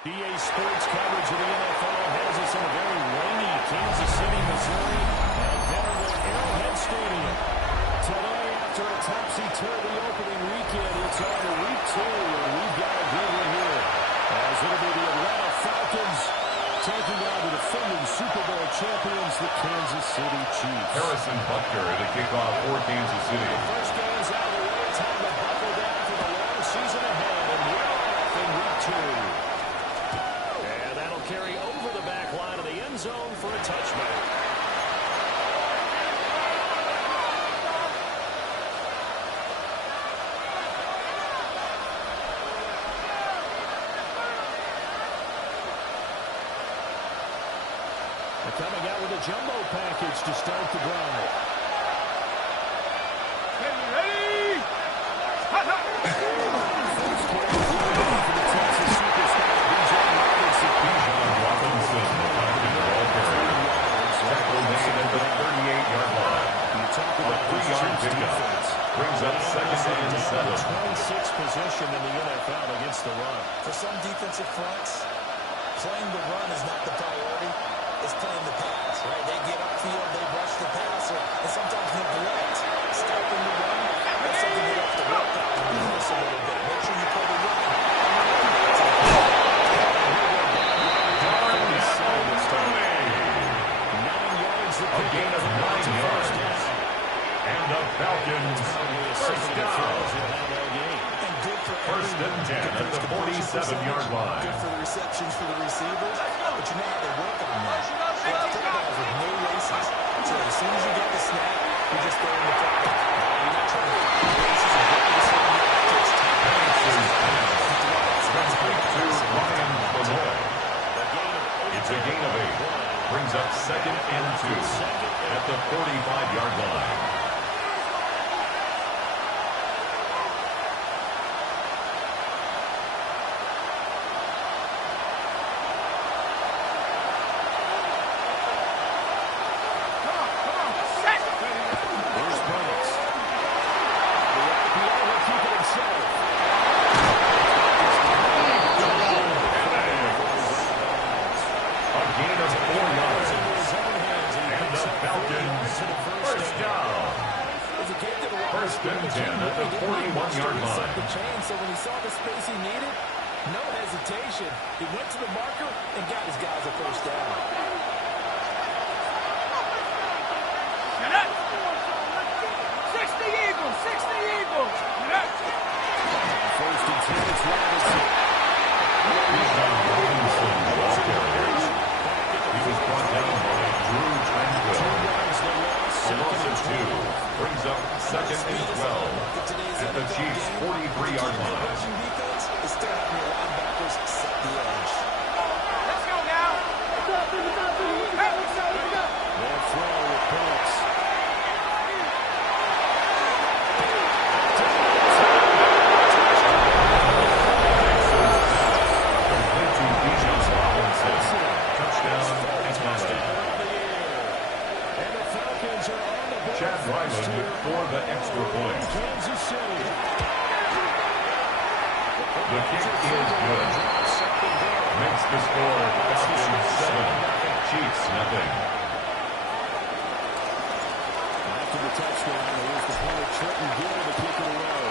EA Sports coverage of the NFL has us in a very rainy Kansas City, Missouri, at venerable Arrowhead Stadium. Today, after a topsy-turvy opening weekend, it's on to week 2, and we've got a good one here. As it'll be the Atlanta Falcons taking on the defending Super Bowl champions, the Kansas City Chiefs. Harrison Butker at the kickoff for Kansas City. The first game's out of the way. Time to buckle down for the long season ahead, and we're off in week 2. Carry over the back line of the end zone for a touchback. They're coming out with a jumbo package to start the drive. Ready? Brings up second and 7. 26th position in the NFL against the run. For some defensive fronts, playing the run is not the priority. It's playing the pass, right? They get upfield, they rush the passer, and sometimes neglect stopping the run. That's something you have to work on and rehearse a little bit. Make sure you play the run. A gain of 9 yards. And the Falcons first down. First and 10 at the 47-yard line. Good for the receptions for the receivers, but you know how they work on that. They have footballs with no races. So as soon as you get the snap, you just throw in the football. You're not trying to get races and get this one. That's quick to Ryan Malloy. It's a gain of 8. Brings up second and 2 at the 45-yard line. First and 10 at the 41-yard line. So when he saw the space he needed, no hesitation. He went to the marker and got his guys a first down. 60 Eagles! 60 Eagles! First and 10, it's Robinson. He was brought down by Drew Tranquil. A loss of 2. Brings up second and 12 at the Chiefs' 43-yard line. Defense is still having your linebackers set the edge. Let's go now! They'll throw with Phillips. Complete to Bijan Robinson. Touchdown, Atlanta. And the Falcons are on the board. Chad Ryland for the extra point. Kansas City. The kick is good. Makes the score Falcons 7, Chiefs nothing. After the touchdown, here's the punter, Trenton Gill, to kick it away.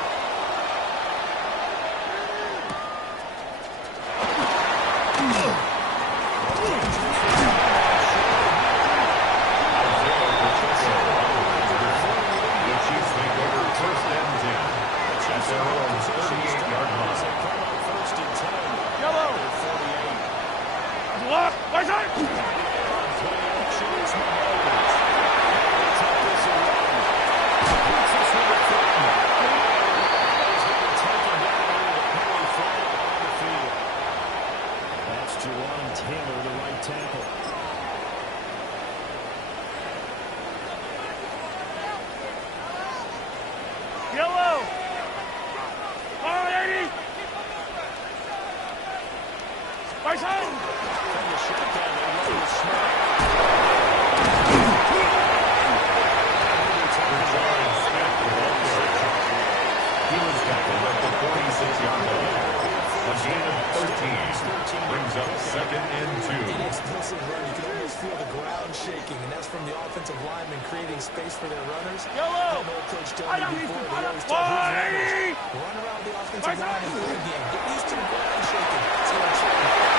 The Chiefs make over first and 10 at their own 38-yard line. First and 10. Yellow! 48. Look! Where's that? ground shaking, and that's from the offensive linemen creating space for their runners. Yellow! I know Coach told me before, they always tell his runners, run around the offensive line in the third game. Get used to the ground shaking. It's going to change.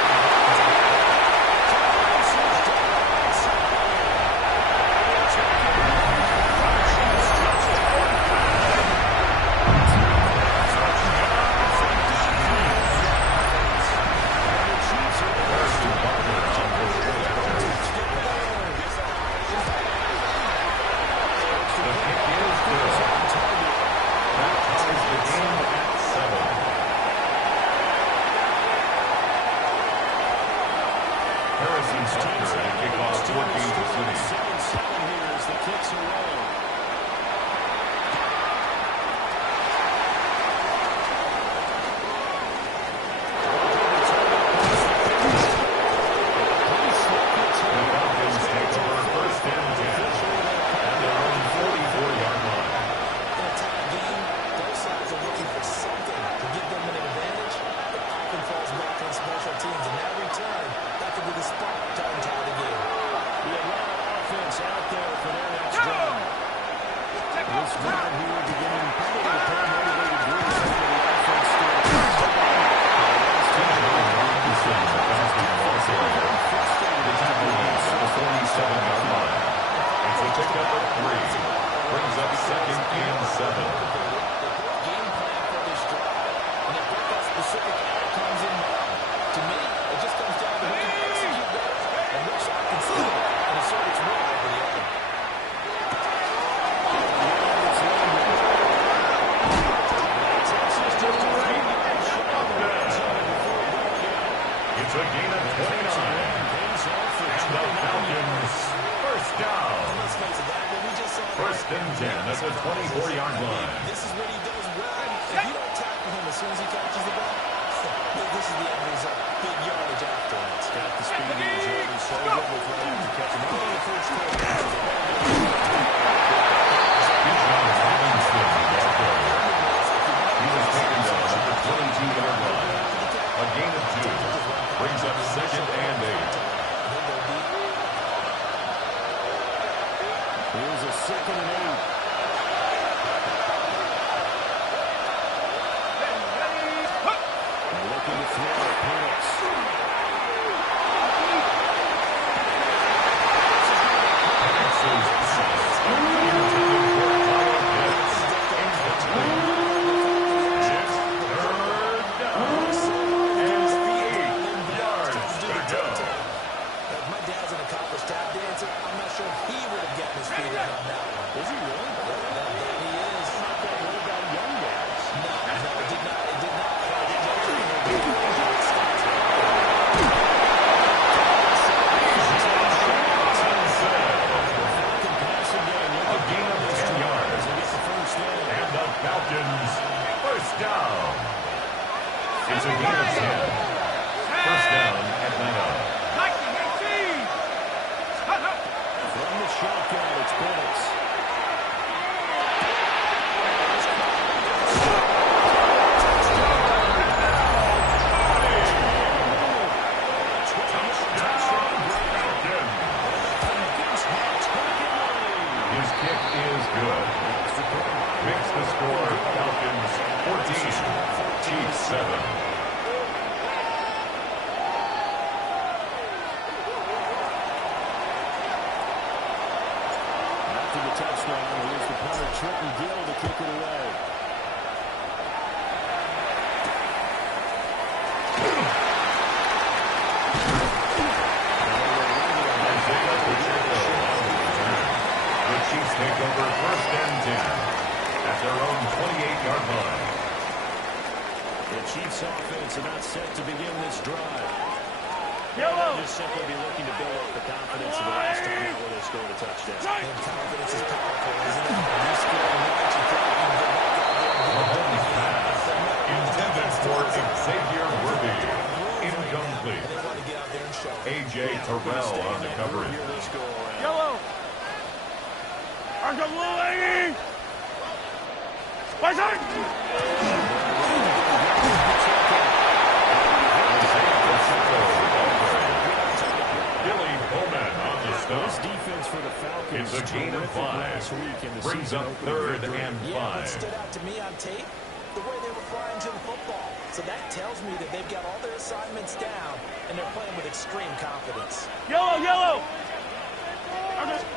stop. This defense for the Falcons It's a gain of 5. last week in the Brings season up opener 3rd victory. and Yeah, what 5. stood out to me on tape, the way they were flying to the football. So that tells me that they've got all their assignments down, and they're playing with extreme confidence. Yellow, yellow.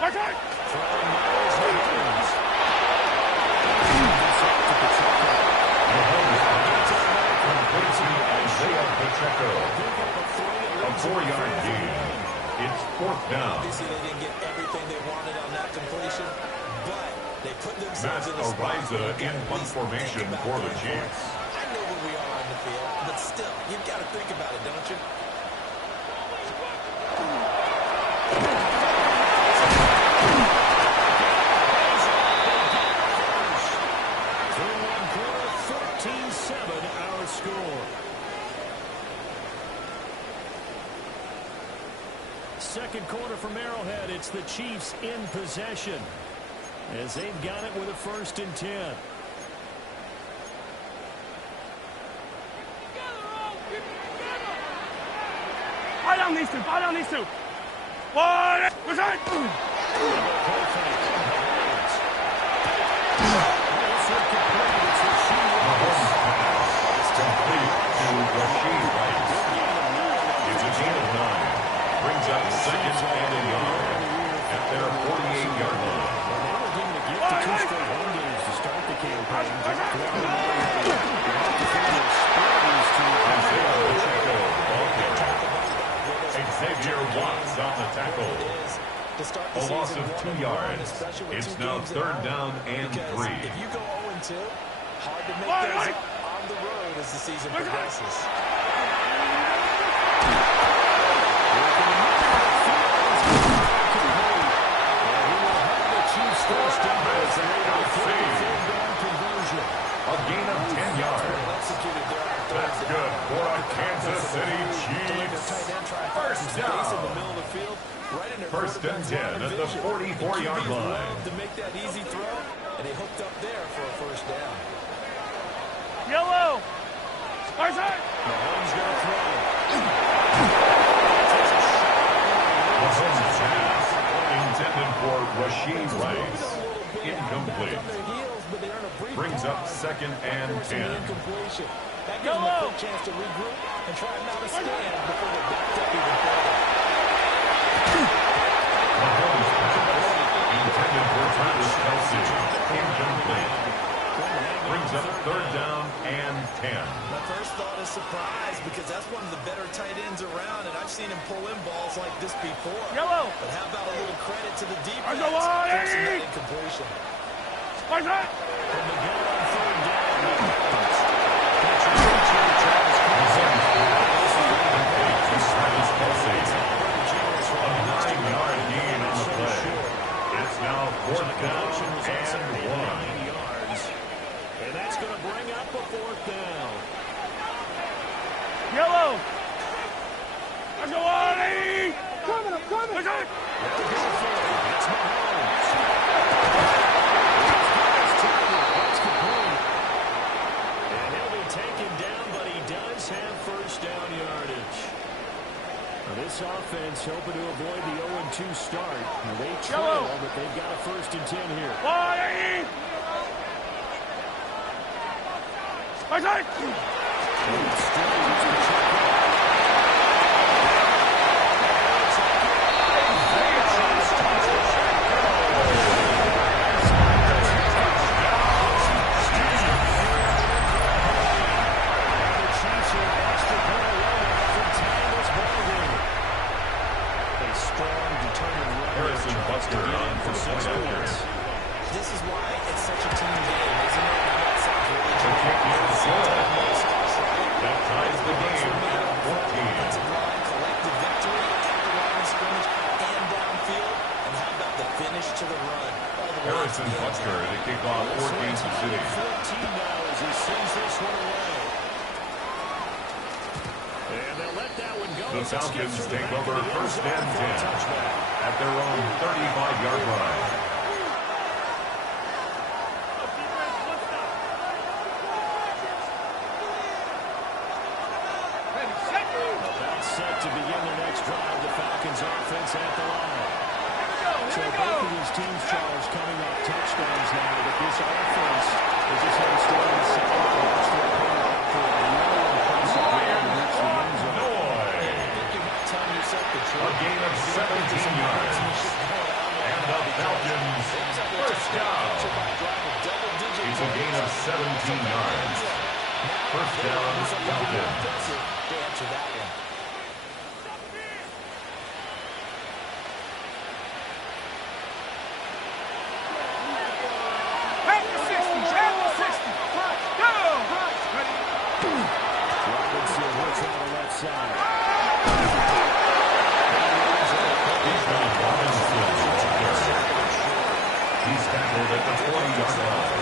Watch out. Throwing Myers Hopkins. Complete to Isaiah Pacheco. A 4-yard gain. It's 4th down. Obviously, they didn't get everything they wanted on that completion, but they put themselves Matt in a spot Araiza where they in can at punt least formation think about for the going Chiefs. forward. I know where we are on the field, but still, you've got to think about it, don't you? Through one quarter, 14-7 our score. Second quarter from Arrowhead. It's the Chiefs in possession as they've got it with a 1st and 10. Fire down these two. Fire down these two. One. Watch out. Mahomes pass. Complete to Rashee Rice. It's a gain of 9. Brings up 2nd and a yard at their 48-yard line. They were given a gift of 2 straight home games to start the campaign. Isaiah Pacheco, ball carrier. Xavier Watts on the tackle. A loss of 2 yards. It's now 3rd down and 3. If you go 0-2, hard to make those on the road as the season progresses. A gain of 10 yards. That's good for a Kansas City Chiefs. First down. 1st and 10 at the 44-yard line. To make that easy throw, and they hooked up there for a 1st down. Yellow. Watch out. Mahomes going to throw. Mahomes pass intended for Rashee Rice. Incomplete. Brings up 2nd and 10. That gives them a quick chance to regroup and try not to stand before they're backed up even further. Mahomes pass intended for Travis Kelce. Incomplete. Brings up 3rd down and 10. My first thought is surprise because that's one of the better tight ends around, and I've seen him pull in balls like this before. Yellow. But how about a little credit to the defense Go on, forcing that Eddie. incompletion? Watch out. From the gun on 3rd down. Travis Kelce. A 9-yard gain on the play. It's now 4th down and 1. And that's going to bring up a 4th down. Yellow. Let's go on, Eddie. Coming, I'm coming. Watch out. It's Mahomes. That's complete. And he'll be taken down, but he does have 1st down yardage. Now this offense hoping to avoid the 0-2 start. Now they trail, but they've got a 1st and 10 here. One, Eddie. Watch out. Harrison Buster on for the point after. This is why it's such a team game, isn't it? That sounds really The kick is good. right? That ties the game at 14. Offensive line, collective victory at the line of scrimmage and downfield. And how about the finish to the run? All the way Harrison to the end Buster zone. to kick off for Kansas City. 14 now as he sends this one away. And they'll let that one go. The Falcons take over 1st and 10 at their own 35-yard line. About set to begin their next drive. The Falcons offense at the line. So both of these teams, Charles, coming off touchdowns now, but this offense is just heading straight on the sideline. Watch their opponent after a really impressive run to reach the end zone. A gain of 17 yards. And the Falcons, first down. It's a gain of 17 yards. First down, Falcons. To answer that one. Robinson will try the left side. He's tackled at the 40-yard line.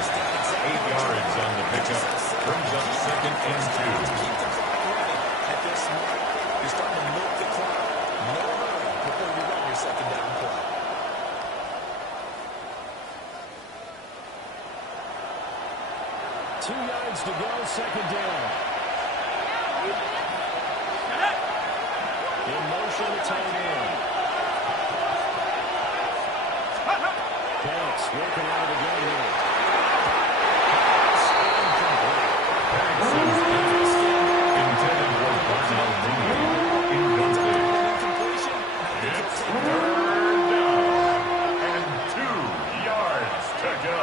8 yards on the pickup. Brings up second and 2. Keep the clock running. At this point, you're starting to milk the clock. No hurry before you run your second down play. Two yards to go, second down. In motion, the tight end. Penix working out of the gun here. Intended for Darnell Mooney. Incomplete. It's third down. And 2 yards to go.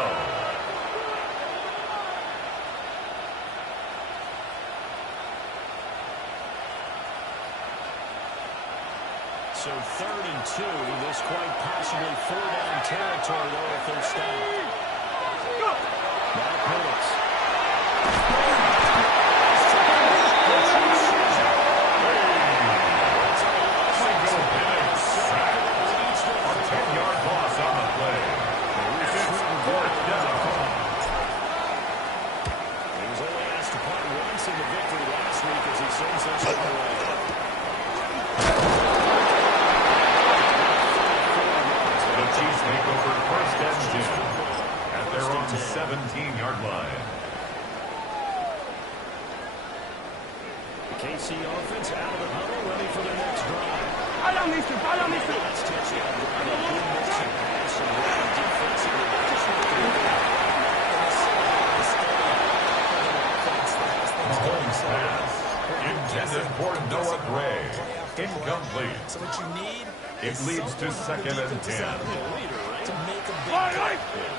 So 3rd and 2. This quite possibly 4-down territory though if they're stopped. Now Penix. Single Penix sack. A 10-yard loss on the play. And it's fourth down. He was only asked to punt once in the victory last week as he sends us away. The Chiefs take over first and 10 at their own 17-yard line. The KC offense out of the huddle, ready for their next drive. Follow me, follow me. Last touchdown drive, a good mix of pass and run defensively. They just went through there. Mahomes pass. Intended for Noah Gray. Incomplete. So what you need It leads to second and 10. to make a big play.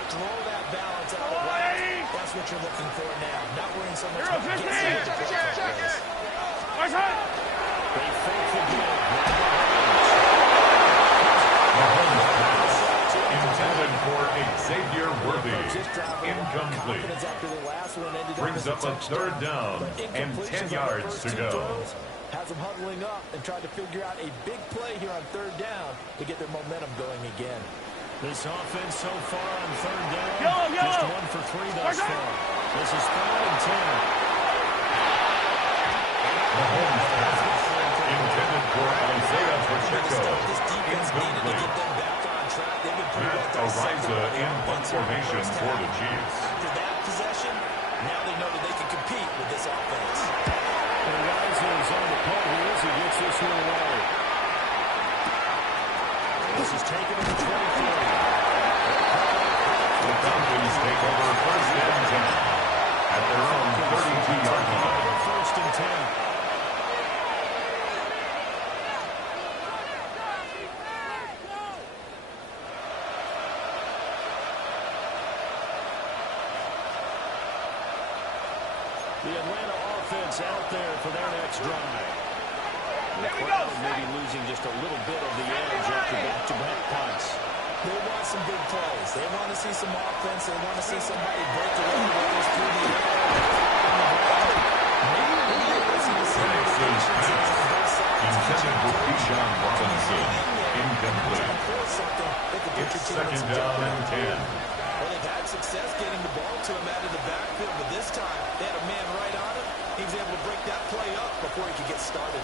Throw that balance out of whack. That's what you're looking for now. Not worrying so much about getting it. They fake the give. Mahomes pass. Intended for Xavier Worthy. Incomplete. Brings up a third down and 10 yards to go. Has them huddling up and trying to figure out a big play here on third down to get their momentum going again. This offense so far on third down, just 1 for 3 thus far. This is 3rd and 10. Mahomes pass. Intended for Isaiah Pacheco. Incomplete. Matt Araiza in punt formation for the Chiefs. After that possession, now they know that they can compete with this offense. And Araiza is on the punt here as he gets this one away. This is taken to the 23. The Falcons take over first and 10 at their own 32-yard line. 1st and 10. The Atlanta offense out there for their next drive. The crowd maybe losing just a little bit of the edge after back-to-back punts. They want some big plays. They want to see some offense. They want to see somebody break away with this through the air. Penix's pass. Intended for Bijan Robinson. Incomplete. It's second down and 10. Well, they've had success getting the ball to him out of the backfield, but this time they had a man right on him. He was able to break that play up before he could get started.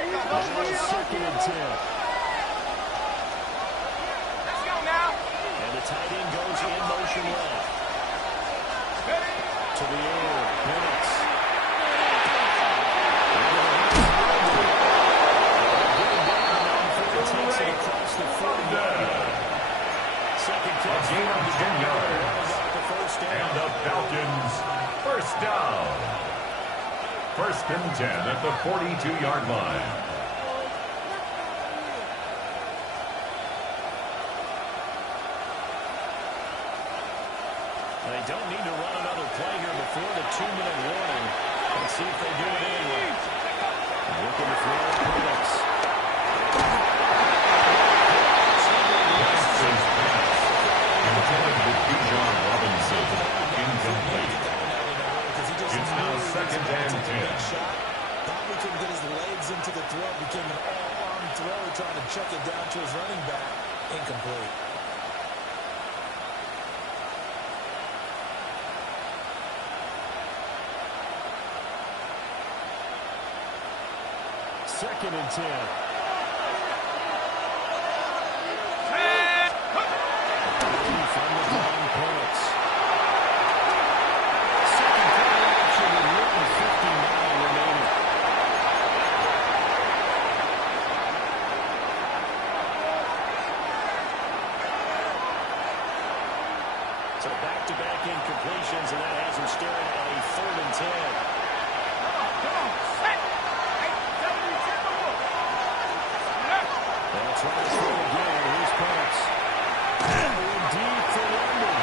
Second and 10. Let's go now. And the tight end goes in motion left. To the air, Penix. the 40. Second A catch. gain of 10 yards. The first down. And the Falcons, first down. First and 10 at the 42-yard line. They don't need to run another play here before the 2-minute warning. Let's see if they do it anyway. Looking to throw Penix. Last is pass. Intended to Bijan Robinson. Incomplete. It's now second and 10. Probably couldn't get his legs into the throw. Became an all-arm throw, trying to check it down to his running back. Incomplete. Second and 10. From the line, Penix. Second quarter action with 1:59 remaining. So back-to-back incompletions, and that has him staring at a 3rd and 10. That's right, throw again. Here's Penix. Deep for London.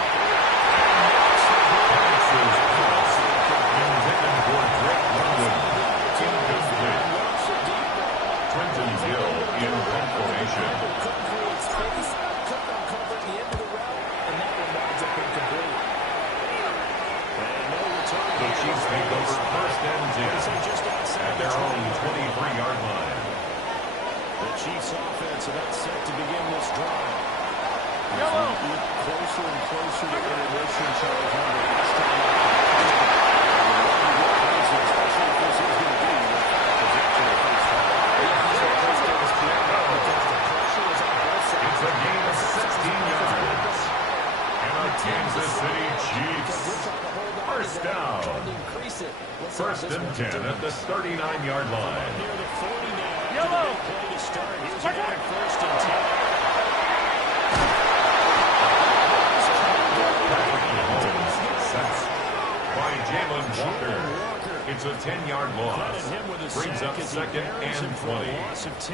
Intended for Drake London. Incomplete. Trenton Gill in punt formation. Couldn't create space, couldn't uncover the end of the route, and that one winds up incomplete. And no return. The Chiefs take over first and 10 at their own 23-yard line. The Chiefs offense about set to begin this drive. As we look closer and closer to intermission, Charles, on the last time. Especially if this is going to be the possession of first half. It's a gain of 16 yards. And a Kansas City Chiefs first down. First and 10 at the 39-yard line. Near the 40 now. Yellow. Play to start. Here's another first and 10. By Jalen Walker. It's a 10-yard loss. Brings up second and 20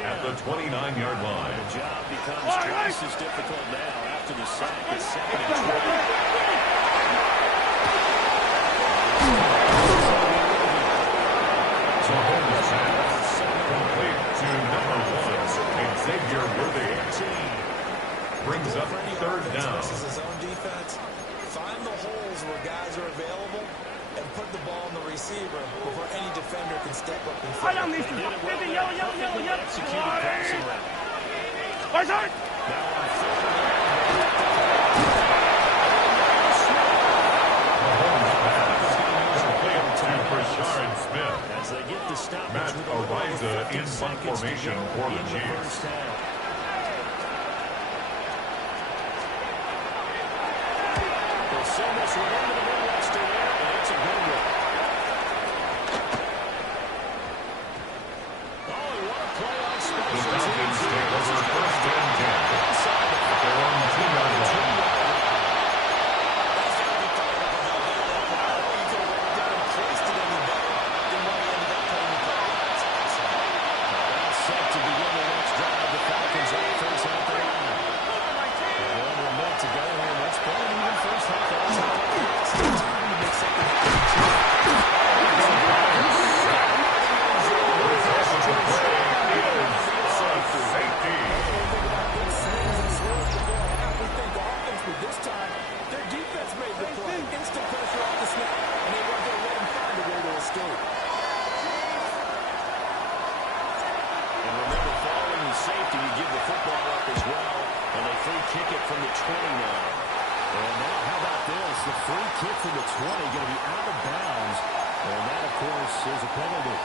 at the 29-yard line. The job becomes twice as difficult now after the sack. It's second and 20. Mahomes pass complete to number 1, Xavier Worthy. Brings up third down. This is his own defense. Find the holes where guys are available and put the ball in the receiver before any defender can step up and fight. Executed passing route. Where's it? Now on third. Mahomes pass complete to Brashard Smith. As they get the stoppage Matt with a little Ariza over 50 in punt seconds to formation go for the in Chiefs. first half. They'll send this one into the Midwest area, and it's a good one. Oh, he won a play on The special Falcons teams. take over first and 10 Inside the at their own 2-yard line. Set to begin the next drive. The Falcons offense at the line. Over a minute to go here. Let's play an even first half. Still time to make something happen. Safety. This time, their defense made the play. Instant pressure off the snap, and they weren't going to let him find a way to escape. And remember, following the safety, you give the football up as well, and they free kick it from the 20 now. And now, how about this? The free kick from the 20 going to be out of bounds, and that, of course, is a penalty.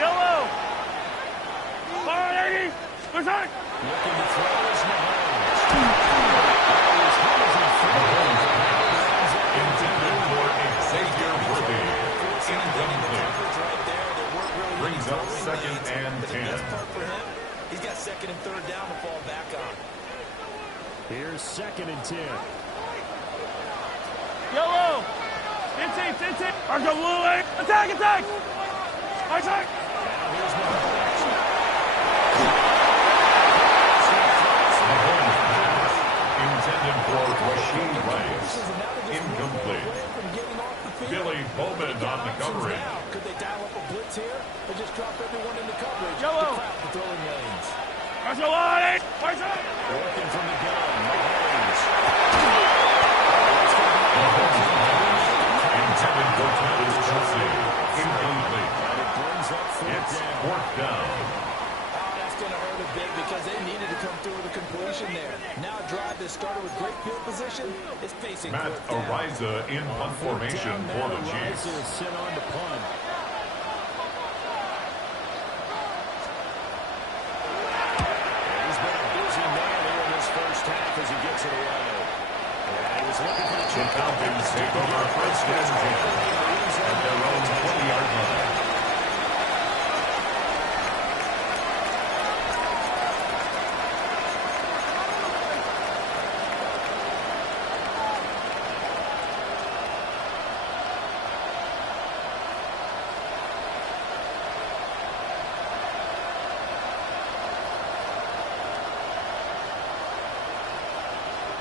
Yellow! Fire 80! Where's it? Looking to throw is Mahomes. Intended for Xavier Worthy. Incomplete. Brings up second leads. and But the 10. best part for him, he's got second and third down to fall back on. Here's second and 10. Yellow! 15, 15! Argo blue, attack, attack! Attack! Now here's number 6. Intended for Rasheed Rice. Incomplete. Billy Bowman on the coverage. Could they dial up a blitz here or just drop everyone into coverage? Yellow. To crowd the throwing lanes. Arsolani! Attack! Working from the gun. Mahomes. Intended for Travis Kelce. Incomplete. And it brings up It's fourth down. fourth down. That's going to hurt a bit because they needed to come through with a completion there. Now a drive that started with great field position is facing Matt fourth down. Ariza in punt formation for the Chiefs. Ariza is sent on to punt. He's been a busy man here in this first half as he gets it away. And he was looking for the The Falcons take over first and 10 at their own 20-yard line.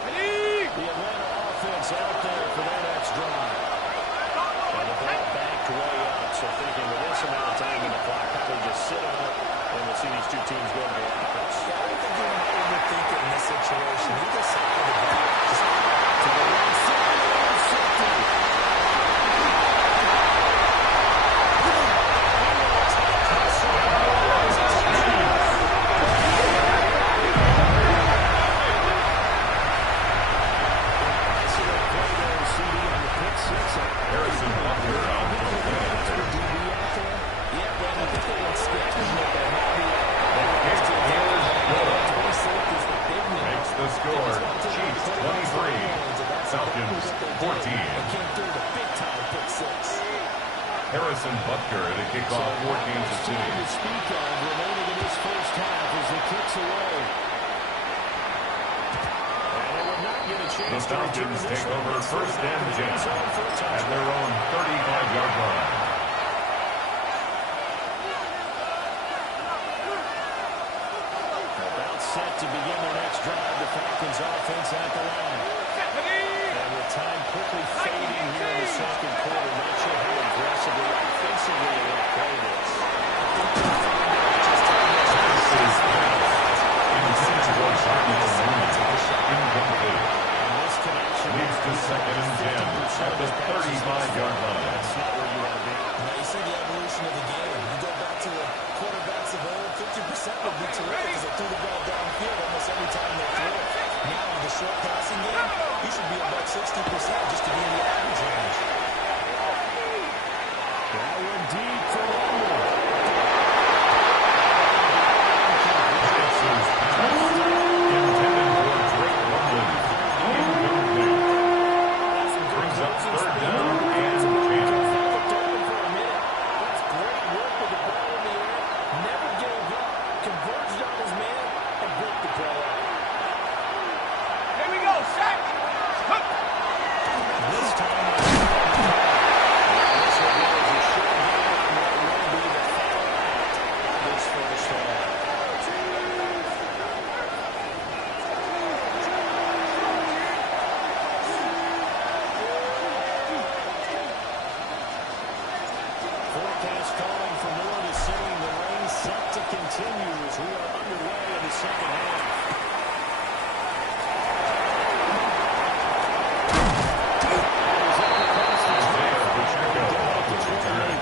The Atlanta offense out there for their next drive. And the ball backed way up. So thinking with this amount of time in the clock, probably just sit on it, and we'll see these two teams go to the offense. Yeah, I don't think you want to overthink it in this situation. He decided to go To the right side, intercepted. Harrison Butker on the defense. Yeah, Brandon, I think they went scammers with that. Kick is good. 26 is the big number. Makes the score. Chiefs 23. Falcons 14. Came through the big time pick six. Harrison Butker to kick off for Kansas To City. speak of remaining in this first half as he kicks away. And they will not get a The chance to return Falcons this take one. over It's first and 10 end zone for a at touchdown. their own 35-yard line. About set to begin their next drive. The Falcons offense at the line. And with time quickly fading here in the second quarter, not sure how aggressively or offensively they want to play this. This is intended for Cardinal Mooney. Incomplete. And this connection Leads to second and 10 at the 35-yard line. That's not where you want to be. Now, you see the evolution of the game. You go back to the quarterbacks of old, 50% would be terrific because they threw the ball downfield almost every time they threw it. Now, in the short passing game, you should be about 60% just to be in the average range. That one deep for London. This is pass. Intended for Drake London. Incomplete. Brings up third down and 10. That's great work with the ball in the air. Never gave up. Converged on his man and broke the play up. Here we go, sack! This time, this will be a short game, and that will be the final act of this first half. Forecast calling for more this city. The rain set to continue as we are underway in the second half. Isaiah Pacheco off the return.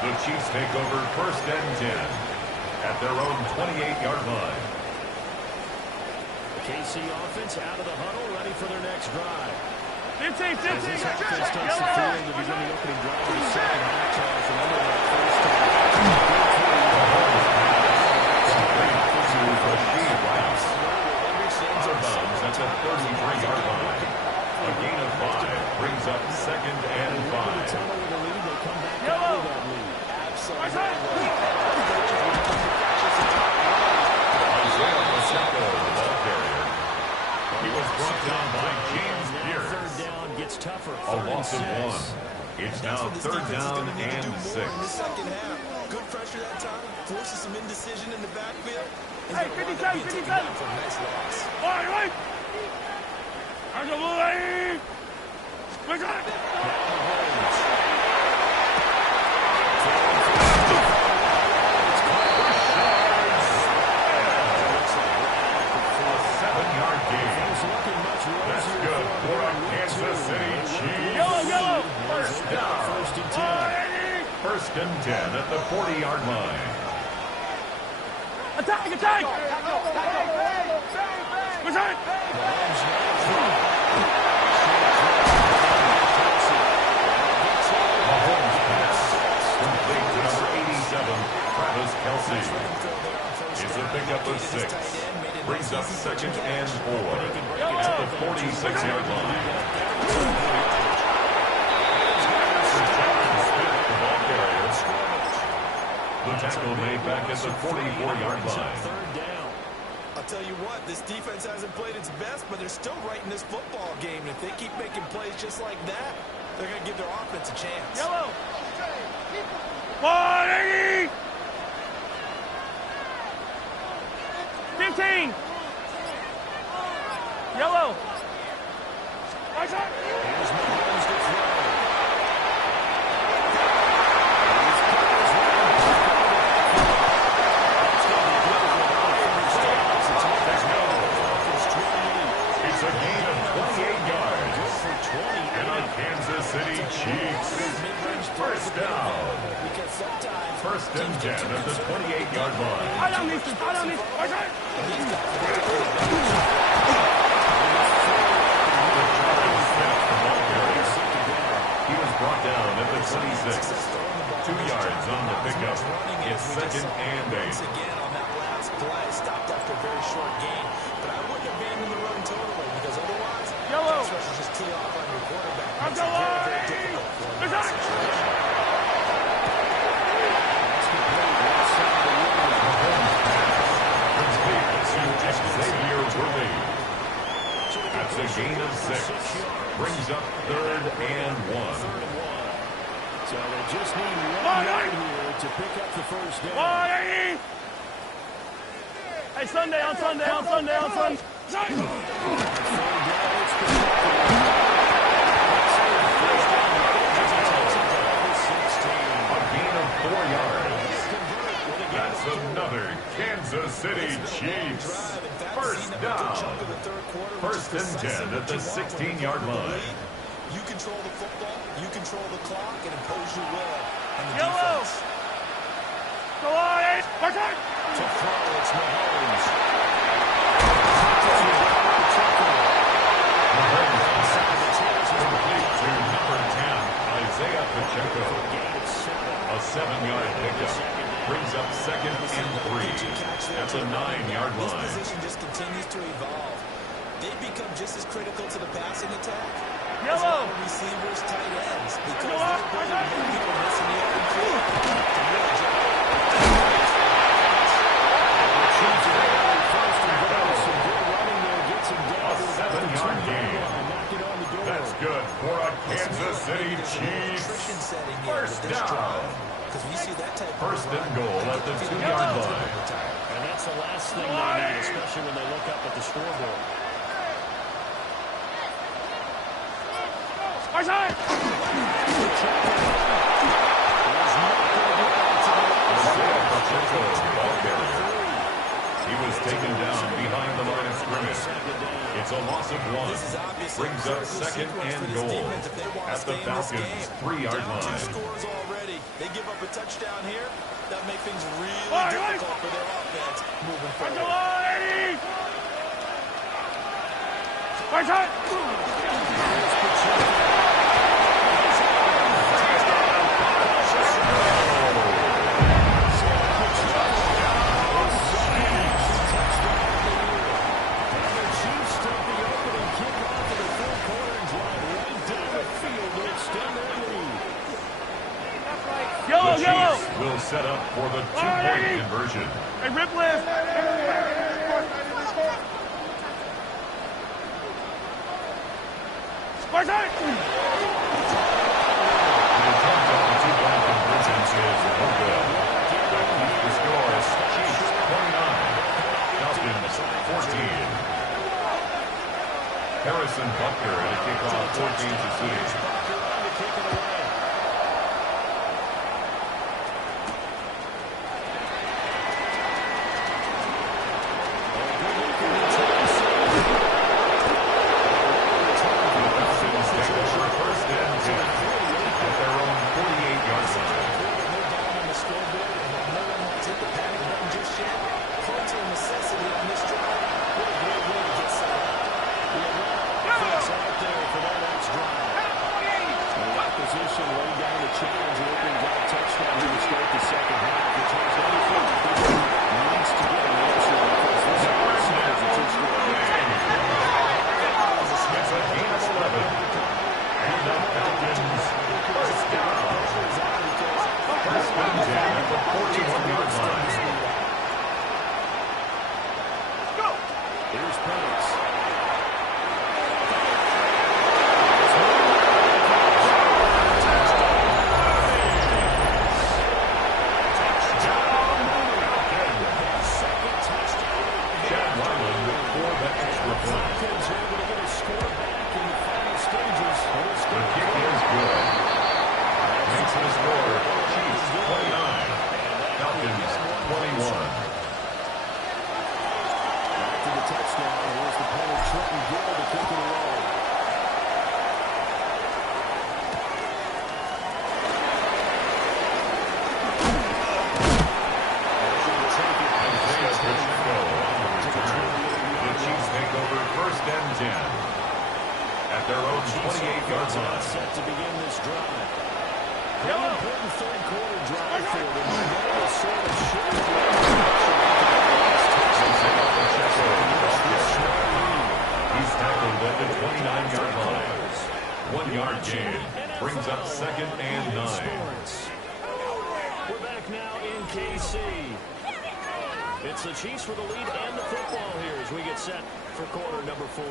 The Chiefs take over first and 10 at their own 28-yard line. The KC offense out of the huddle, ready for their next drive. 15, 15, As this offense takes the yellow! field to begin the opening drive of the second half, Charles. Remember that first half. To Rasheed Rice. Out of bounds at the 33-yard line. A gain of 5 brings up second and 5. Tunnel with a lead, they come back Yellow! out with that lead. Absolutely. loss of 1. It's now third down and 6. In the second half. Good pressure that time. Forces some indecision in the backfield. Hey, 57, 57. For a nice loss. All right. I'm going to move. What's that? That's good for a Kansas City Chiefs. Yellow. First down. First and 10 at the 40-yard line. Attack. What's that? Mahomes pass. Complete to number 87, Travis Kelce. It's a pickup of 6. Brings up second and 4 at the 46-yard line. The ball carrier. The tackle made back at the 44-yard line. I'll tell you what, this defense hasn't played its best, but they're still right in this football game. And if they keep making plays just like that, they're going to give their offense a chance. Yellow. 180. 15. Yellow. Here's Mahomes to throw. It's a gain of 28 yards. And a Kansas City Chiefs. First down. First and 10 at the 28-yard line. I don't need to. He was brought down at the 26. 2 yards on the pickup. It's second and 8. Again on that last play, stopped after a very short gain. But I wouldn't abandon the run totally because otherwise, Yellow. pass rushers just tee off on your quarterback. I'm Makes it very, very difficult for him in that situation. Xavier Worthy. That's a gain of 6. Brings up third and 1. So they just need 1 yard here to pick up the first down. 180. Hey, Sunday. A gain of 4 yards. That's another Kansas City Chiefs. First down. First and 10 at the 16-yard line. You control the football, you control the clock, and impose your will on the Yellow. defense. Go on. To throw, it's Mahomes. Complete to number 10, Isaiah Pacheco. A 7-yard pickup. Brings up second and 3 at the 9-yard This line. position just continues to evolve. They become just as critical to the passing attack as Yellow. wide receivers, tight ends, because Go their on. ability to make people miss in the open field can really generate. A 7-yard gain. That's good for a Kansas City Chiefs. First down. First and goal at the 2-yard line. And that's the last thing they need, especially when they look up at the scoreboard. Isaiah Pacheco, ball carrier. He was taken down behind the line of scrimmage. It's a loss of 1. Brings up second and goal at the Falcons' 3-yard line. Scores already. They give up a touchdown here. That make things really difficult for their offense moving forward. The Chiefs will set up for the 2-point conversion. Hey, rip lift. Spartan! Harrison Butker at a kickoff for Kansas City. It's the Chiefs for the lead and the football here as we get set for quarter number 4.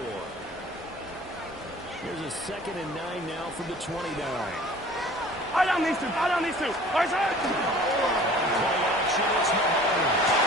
Here's a 2nd and 9 now from the 29. Eye down these two. Eye down these two. Eyes out. Play action. It's Mahomes.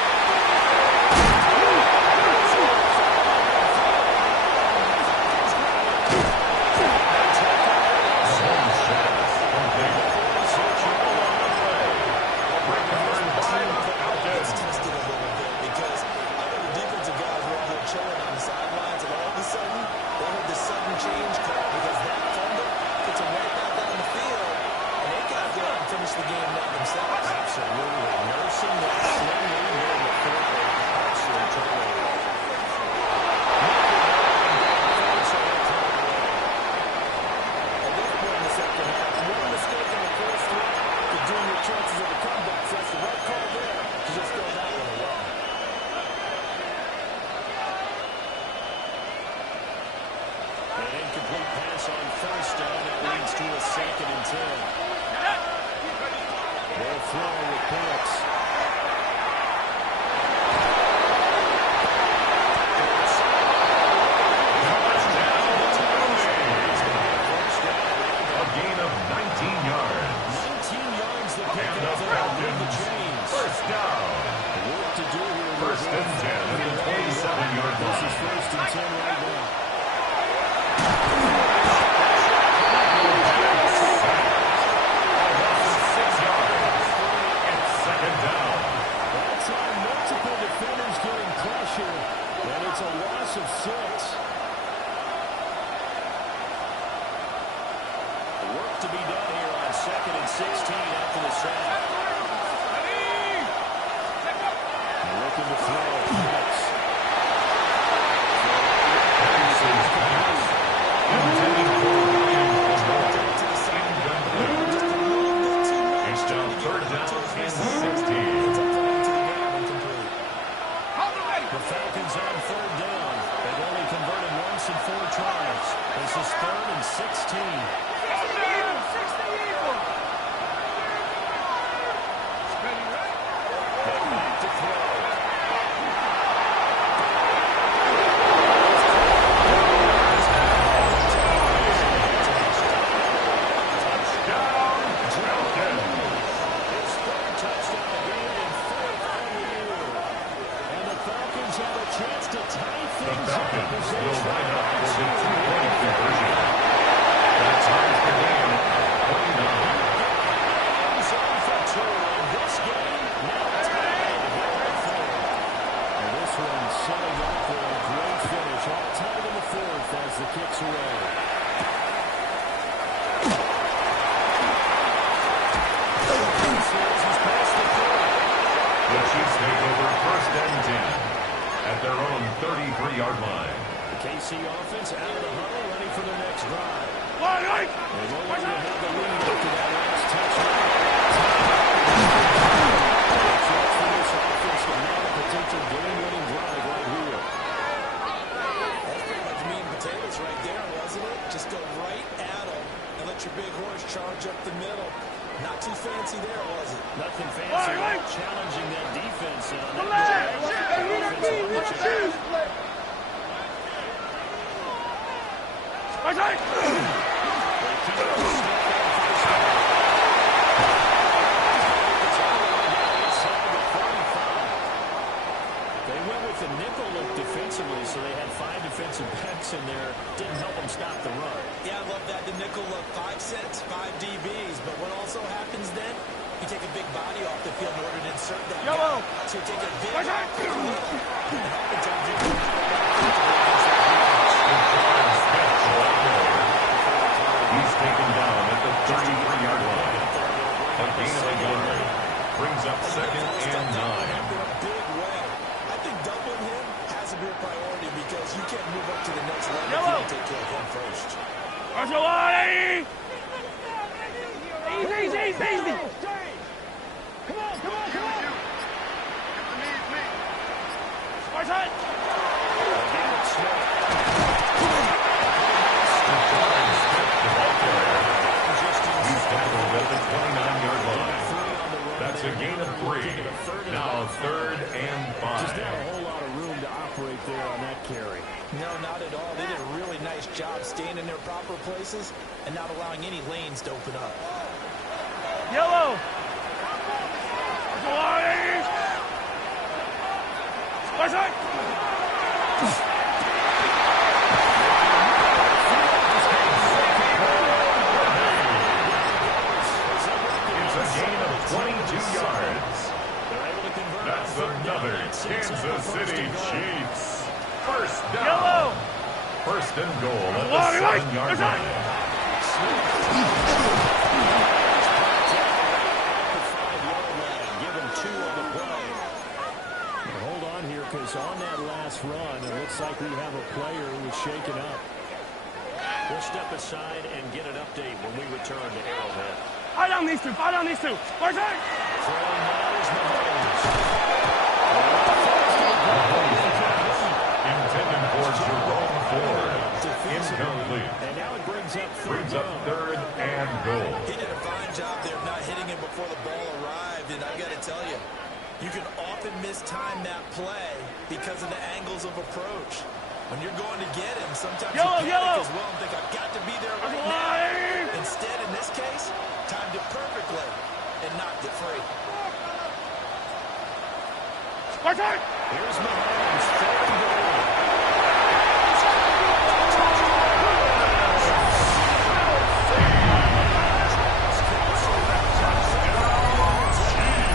Chance to tie The things up. Falcons will line up for the two-point conversion. That ties the game at 29. He's on for two in this game. Now tied here at 4. And this one setting up for a great finish. All tied in the fourth as the kick's away. The Chiefs take over first and 10 at their own 33-yard line. The KC offense out of the huddle, ready for their next drive. One, right. They no longer have the lead after that last touchdown. Chance for this offense to mount a potential game-winning drive right here. That's pretty much meat and potatoes right there, wasn't it? Just go right at them and let your big horse charge up the middle. Not too fancy there, was it? Nothing fancy. Right. Challenging that defense. And on Come that on. drive, Hey, lead our team. Lead our team. Right side. They went with the nickel look defensively, so they had 5 defensive backs in there. Didn't help them stop the run. Yeah, I love that. The nickel look, 5 sets, 5 DBs. But what also happens then, you take a big body off the field in order to insert that Yellow. guy. So you take a big Right side. and oftentimes you He's taken down at the 33-yard line. A gain of a yard brings up second and 9. in a big way. I think doubling him has to be a priority because you can't move up to the next level if you Yellow. don't take care of him first. Let's go on, Eddie. Easy, easy, easy. Come on, come on, come on. Right side. He's tackled at the 29-yard line. That's a gain of 3. Now third and Just not a 5. whole lot of room to operate there on that carry. No, not at all. They did a really nice job staying in their proper places and not allowing any lanes to open up. Yellow. Let's go on, Eddie. Right side. It's a gain of 22 yards. They're able to convert. That's another Kansas City Chiefs. First down. Yellow. First and goal at Come on, the right. 7-yard Right side. line. Give him 2 on the play. But hold on here, because on that last run, it looks like we have a player who was shaken up. We'll step aside and get an update when we return to Arrowhead. Fight on these two. Fight on these two. Right side. Throwing now is Mahomes. Intended for Jerome Ford. Incomplete. And now it brings up Brings up third and goal. He did a fine job there of not hitting him before the ball arrived, and I got to tell you, you can often mistime that play because of the angles of approach. When you're going to get him, sometimes Yellow, you panic yellow. as well and think, I've got to be there Let's right go now. on, Eddie. Instead, in this case, timed it perfectly and knocked it free. Right side. Here's Mahomes, third and goal.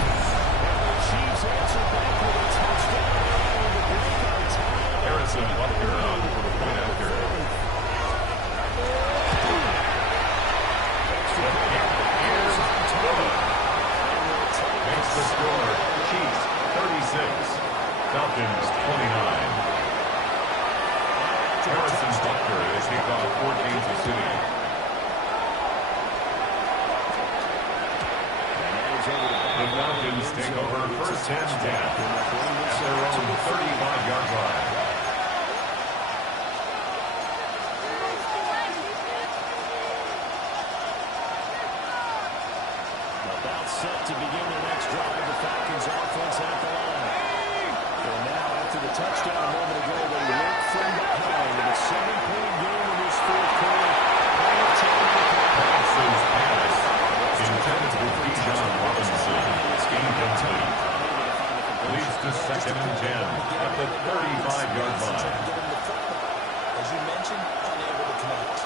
Chiefs answer back with a touchdown and the breakout tie. Harrison Butker on for the point after. Makes the score. Chiefs 36. Falcons 29. Harrison Butker to kick off for Kansas City. The Falcons take over first and 10 at their own 35-yard line. About set to begin the next drive. The Falcons offense at the line. And now after the touchdown a moment ago, they work from behind in a 7-point game in this fourth quarter. Passes pass. Intended for Bijan Robinson. Incomplete. Leads to 2nd and 10 at the 35-yard line. As you mentioned, unable to connect.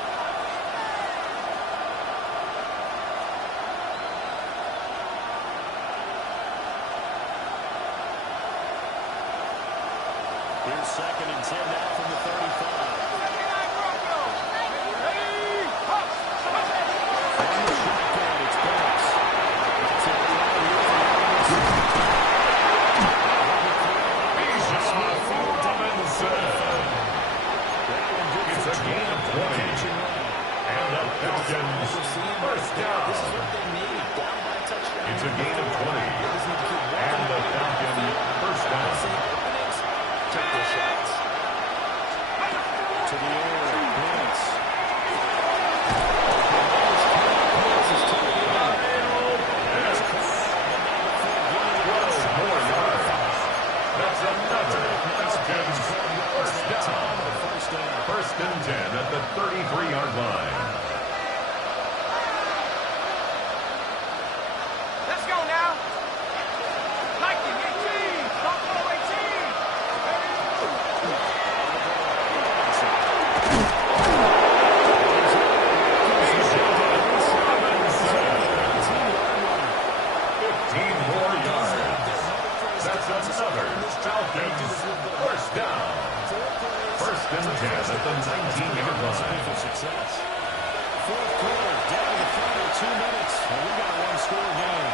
Here's 2nd and 10 now from the 35. From the shotgun, it's Banks. That's it. It's a gain of 20. And the Falcons, first down. It's a gain of 20. And the Falcons, first down. Take their shots. To the air, Banks. 12 more yards. That's another Falcons, first down. First and 10 at the 33-yard line. Let's go now. Like it, 18. Don't go 15 more yards. That's another Falcons, first down. First and 10 at the 19-yard line. Success. Fourth quarter, down to the final 2 minutes, and we got a one-score game.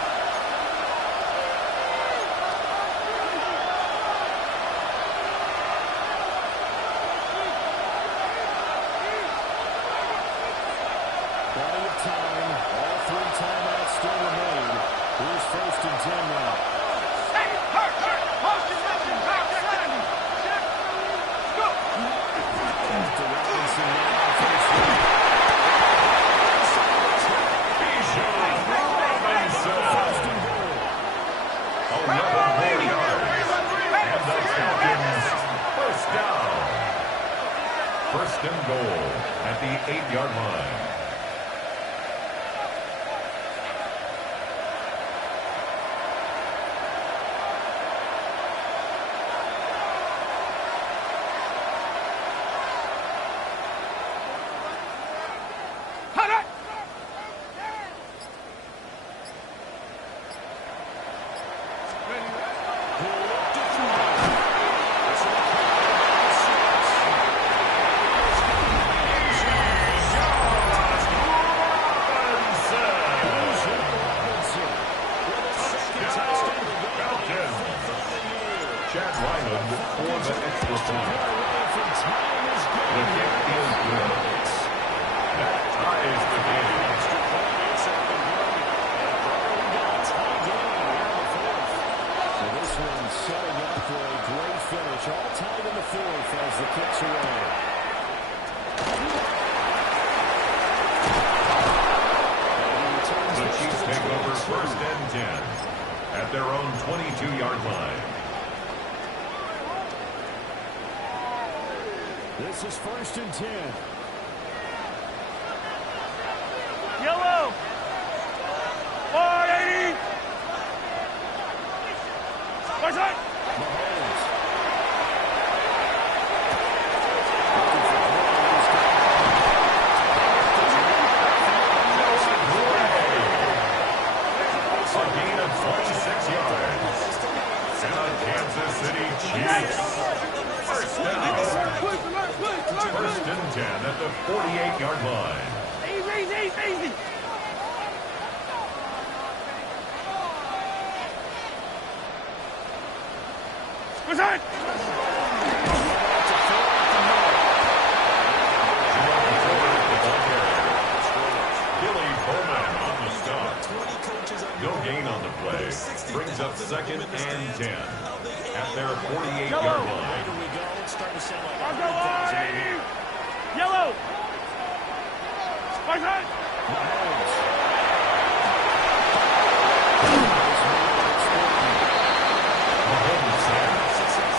Plenty of time. All 3 timeouts still remain. Here's 1st and 10 now. Hey, hurt. Motion, back, Sandy. Go. After Robinson now, first down. Robinson. 11 more yards. And the Falcons, first down. First and goal at the 8-yard line. Chad Ryland for the extra point. The kick is good. That ties the game. So this one setting up for a great finish. All tied in the 4th as the kick's away. The Chiefs take over 1st and 10 at their own 22-yard line. This is 1st and 10. Yellow. 480. What's that? Mahomes. A gain of 26 yards. And the Kansas City Chiefs, first down. First and 10 at the 48-yard line. Easy. What's that? Billy Bowman on the stop. No gain on the play. Brings up 2nd and 10 at their 48-yard line. Here we go. It's starting to sound like I'll go everything's in 180. Yellow. What's that? Mahomes. Mahomes says,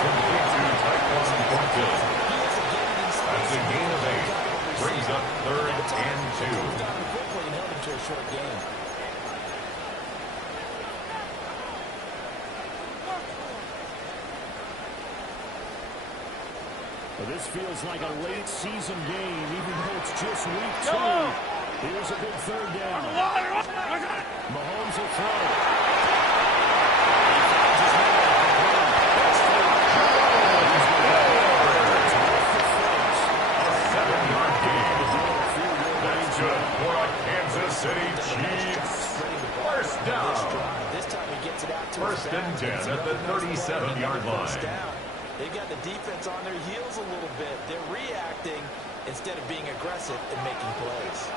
complete to Tyquan Thornton. That's a gain of 8. Brings up 3rd and 2. Quickly and held him to a short game. Well, this feels like a late season game, even though it's just week 2. Here's a big third down. Mahomes will throw. A 7-yard gain. That's good for a Kansas City Chiefs. First down. First and 10 at the 37-yard line. They've got the defense on their heels a little bit. They're reacting instead of being aggressive and making plays.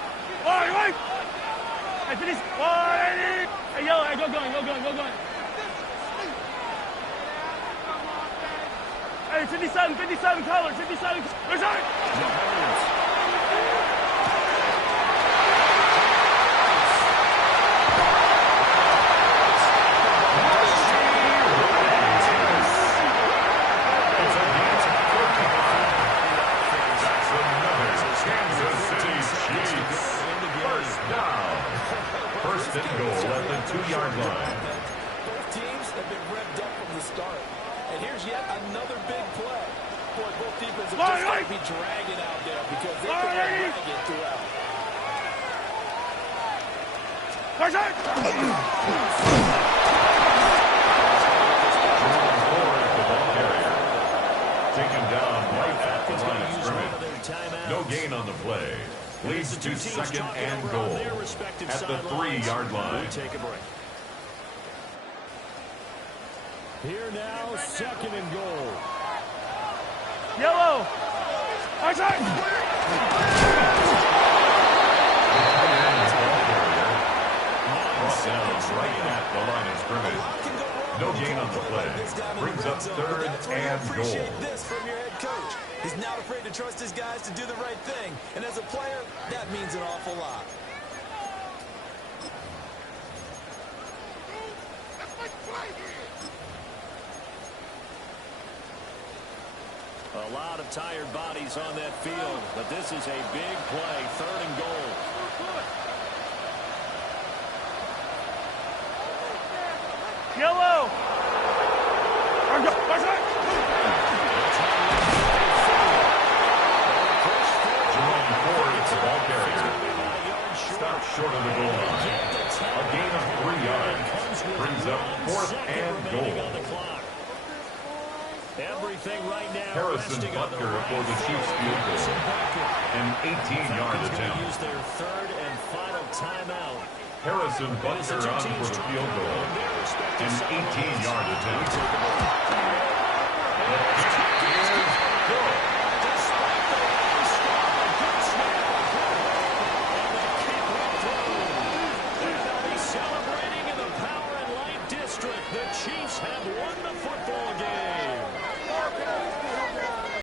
Hey, finish. Hey, yo, hey, go going. Hey, 57 colors, 57. First and goal at the 2-yard line. Both teams have been revved up from the start. And here's yet another big play. Boy, both defenses have just got to be dragging out there because they've been dragging throughout. Jerome Ford, the ball carrier. Taken down right at the line of scrimmage. No gain on the play. Leads to second and goal at the 3-yard line. Take a break. Here now, second and goal. Yellow. Brought down right at the line of scrimmage. No gain on the play. Brings up third and goal. This from your head coach. He's not afraid to trust his guys to do the right thing. And as a player, that means an awful lot. A lot of tired bodies on that field, but this is a big play, third and goal. Yellow. Jerome Ford, the ball carrier. Stopped short of the goal line. A gain of 3 yards. Brings up fourth and goal. Everything right now. Harrison Butker for the Chiefs field goal. An 18-yard attempt. Use their third and final timeout. Harrison Butker on for the field goal. An 18-yard attempt. The kick